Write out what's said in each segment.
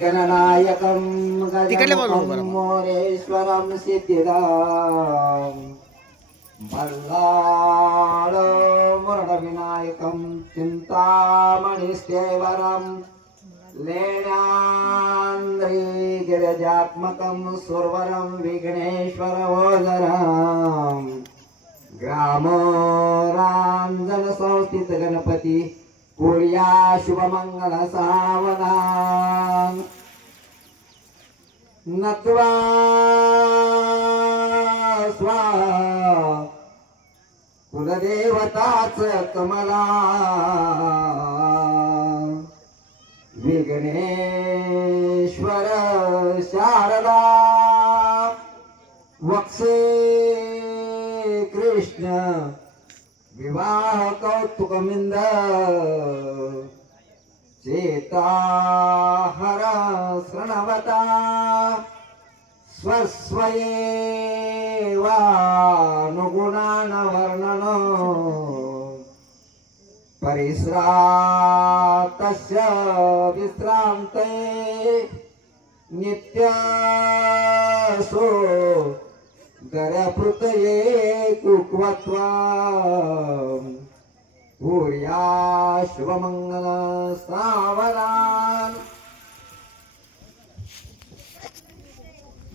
ഗണനായകം മോരേശ്വരം സിദ്ധിദാം മല്ലാളമുരടവിനായകം ചിന്താമണിശ്ചേവരം ലേനാന്ദ്രീഗിരജാത്മകം സുർവരം വിഘ്നേശ്വരവോദരം ग्राम रामजन संस्थित गणपती कुर्या शुभमंगल सावधान. नत्वा स्वाहा. कुलदेवताच कमला. विघ्नेश्वर शारदा. वक्से कृष्ण। विवाह कौतुकमिंद चेताहर श्रणवता स्वस्वयेवानुगुणान वर्णन परिस्रातस्य विश्रान्ते। नित्यासो गरपृतये कुक्वत्वा. भूया शुभमङ्गल सावरान्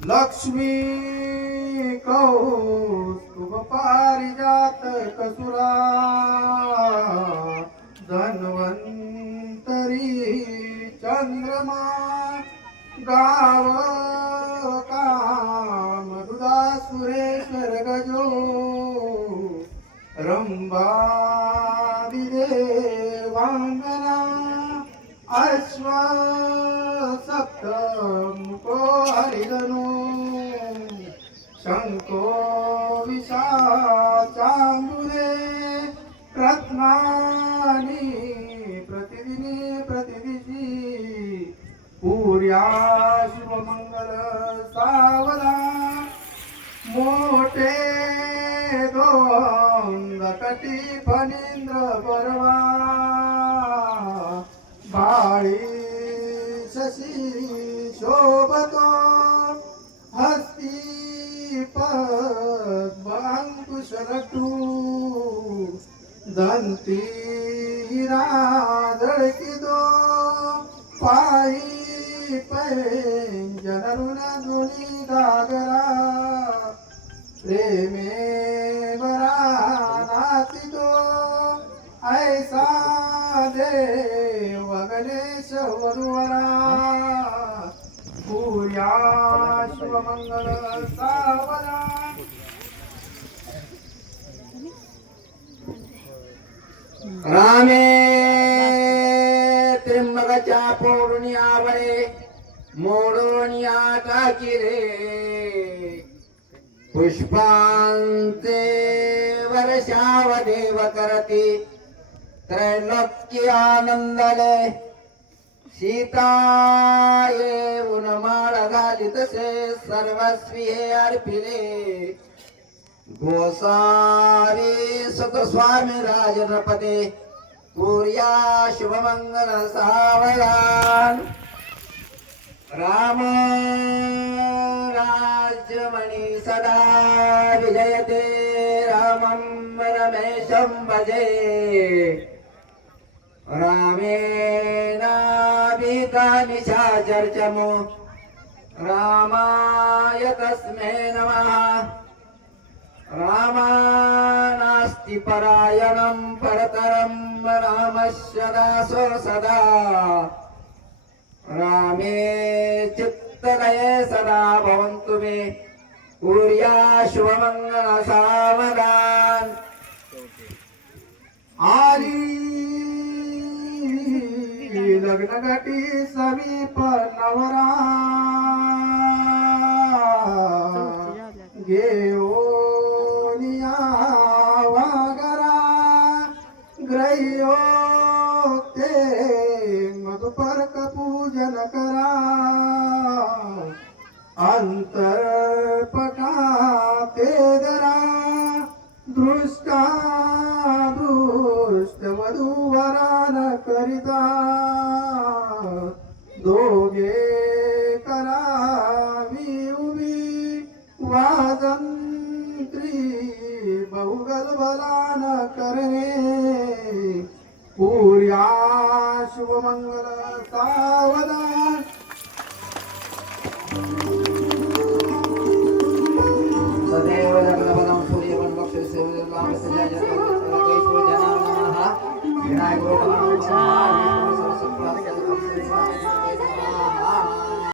लक्ष्मी कसुरा सुरेश्वर गजो रंभा वांगना अश्व सप्त मुको हरिधनु शंको विशाचांबुरे रत्नानि प्रतिदिनी प्रतिदिशी पूर्या दोंदकटी फणींद्र परवा बाळी शशी शोभतो हस्ती पद्मांकुशरटू दंती राधळकिदो पायी पैंजनरुण धुनी गागरा प्रेमे देव गणेश वरुवरा पूर्या शिवमंगल सावरा. रामे त्र्यंबकाच्या पौर्णियावरे मोडोनिया टाकिरे पुष्पांचे वर्षाव देव करती. त्रैलोक्य आनंदले। सीता येऊन माळ सर्वस्वी हे अर्पिले। गोसावी सुख स्वामी राजनपदे। पूर्या शुभमंगल सावधान राम राज्यमणि सदा विजयते। रामं रमेशं भजे। रामेण निशाचर्चमो रामाय तस्मै नमः। रामा नास्ति परायणं परतरं रामस्य दासो सदा। रामे चित्तलये सदा भवन्तु मे। कुर्या शुभमङ्गल सावधान ಗಗನಗಟಿ ಸಮೀಪ ನವರ ಗೇವರ ಗ್ರಹ್ಯೋ ತೇ ಮಧುಪರಕ ಪೂಜನಕರ. ಅಂತರ दोघे करावी उभी वादंत्री बहुगल बलान करणे. पूर्या शुभमंगल सावधान. सदैव लग्नपदं सूर्यपं वक्षस्य विदुर्लाभस्य जय जय